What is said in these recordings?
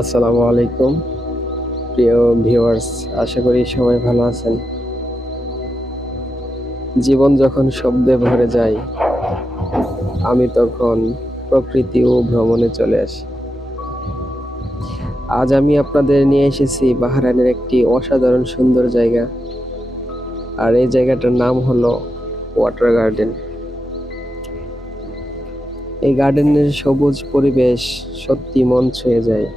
আসসালামু আলাইকুম প্রিয় ভিউয়ার্স, আশা করি সবাই ভালো আছেন। জীবন যখন শব্দে ভরে যায়, আমি তখন প্রকৃতি ও ভ্রমণে চলে আসি। আজ আমি আপনাদের নিয়ে এসেছি বাহরাইনের একটি অসাধারণ সুন্দর জায়গা, আর এই জায়গাটার নাম হলো ওয়াটার গার্ডেন। এই গার্ডেনের সবুজ পরিবেশ সত্যি মন ছুঁয়ে যায়।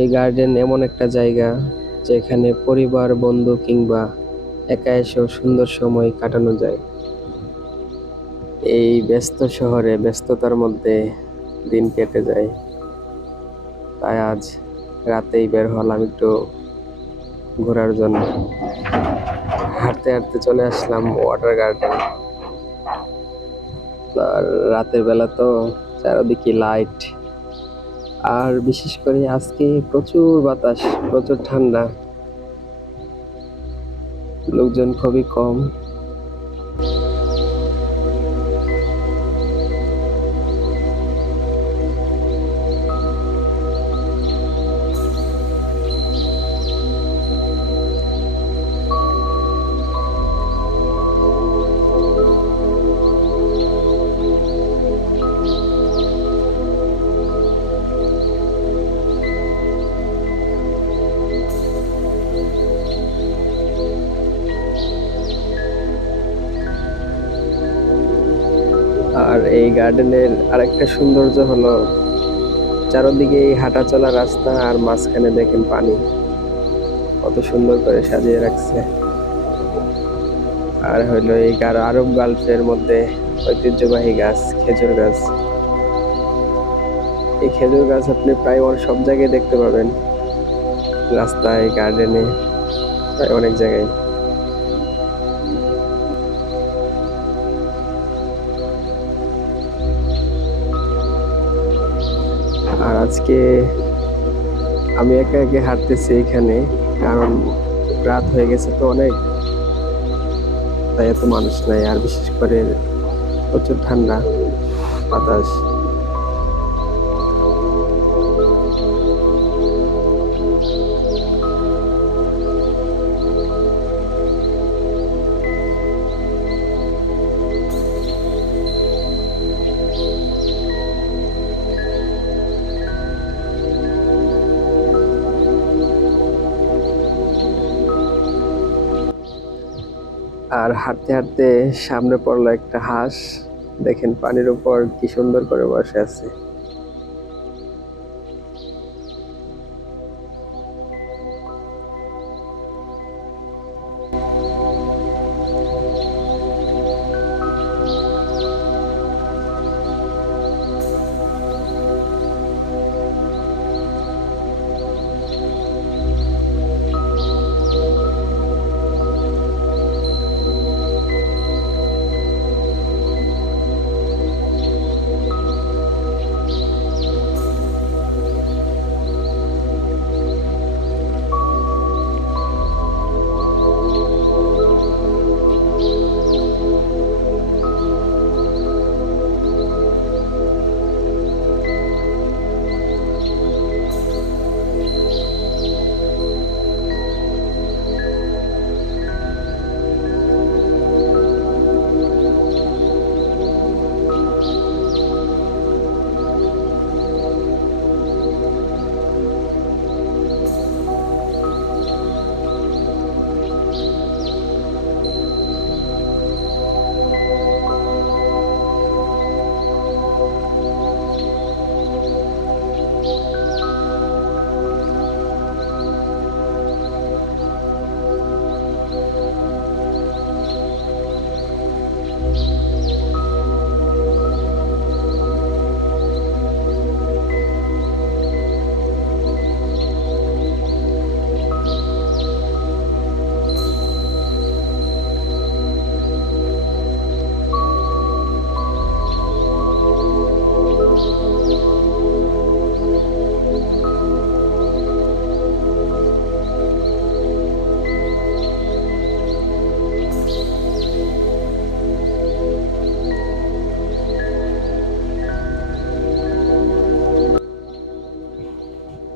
এই গার্ডেন এমন একটা জায়গা যেখানে পরিবার, বন্ধু কিংবা একা এসেও সুন্দর সময় কাটানো যায়। এই ব্যস্ত শহরে ব্যস্ততার মধ্যে দিন কেটে যায়, তাই আজ রাতেই বের হলাম একটু ঘোরার জন্য। হাঁটতে হাঁটতে চলে আসলাম ওয়াটার গার্ডেন। আর রাতের বেলা তো চারদিকে লাইট, আর বিশেষ করে আজকে প্রচুর বাতাস, প্রচুর ঠান্ডা, লোকজন খুবই কম। আর এই গার্ডেনের আরেকটা সৌন্দর্য হলো চারদিকে এই হাঁটা চলা রাস্তা, আর মাঝখানে দেখেন পানি কত সুন্দর করে সাজিয়ে রাখছে। আর হইলো এই আরব গালফের মধ্যে ঐতিহ্যবাহী গাছ খেজুর গাছ। এই খেজুর গাছ আপনি প্রায় সব জায়গায় দেখতে পাবেন, রাস্তায়, গার্ডেনে, প্রায় অনেক জায়গায়। আর আজকে আমি একা একা হাঁটতেছি এখানে, কারণ রাত হয়ে গেছে তো অনেক, তাই এত মানুষ নাই। আর বিশেষ করে প্রচুর ঠান্ডা বাতাস। আর হাঁটতে হাঁটতে সামনে পড়লো একটা হাঁস, দেখেন পানির উপর কি সুন্দর করে বসে আছে।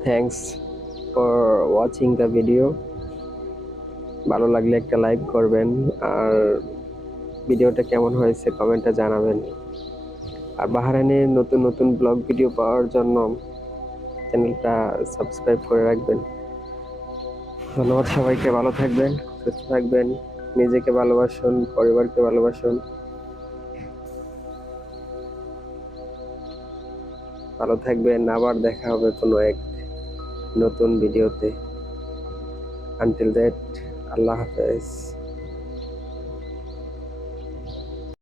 Thanks for watching the video. ভালো লাগলে একটা লাইক করবেন, আর ভিডিওটা কেমন হয়েছে কমেন্টে জানাবেন। আর বাহরাইনের নতুন নতুন ব্লগ ভিডিও পাওয়ার জন্য চ্যানেলটা সাবস্ক্রাইব করে রাখবেন। ধন্যবাদ সবাইকে, ভালো থাকবেন, সুস্থ থাকবেন, নিজেকে ভালোবাসুন, পরিবারকে ভালোবাসুন। ভালো থাকবেন, আবার দেখা হবে কোনো এক নতুন ভিডিওতে। আনটিল দ্যাট, আল্লাহ হাফেজ।